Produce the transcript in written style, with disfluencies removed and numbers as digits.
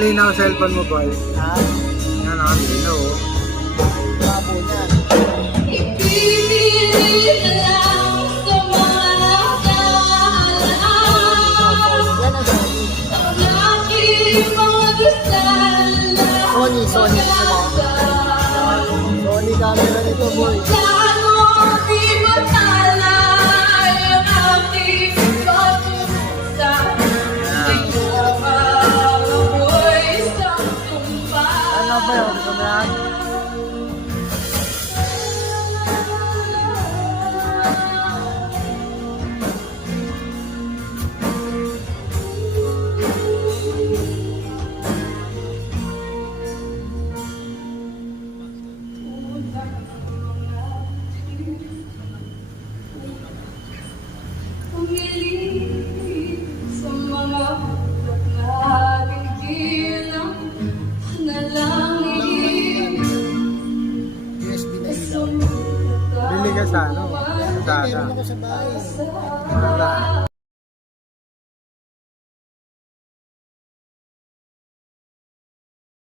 linaw cellphone mo, boy. Ha? Yan, linaw. Babo niyan. Yan ang Sony. Sony camera nito, boy. Ano ba yun? Ito na yan? USB na yun. Bili ka sa ano? Sa Meron ako sa bahay. Wala.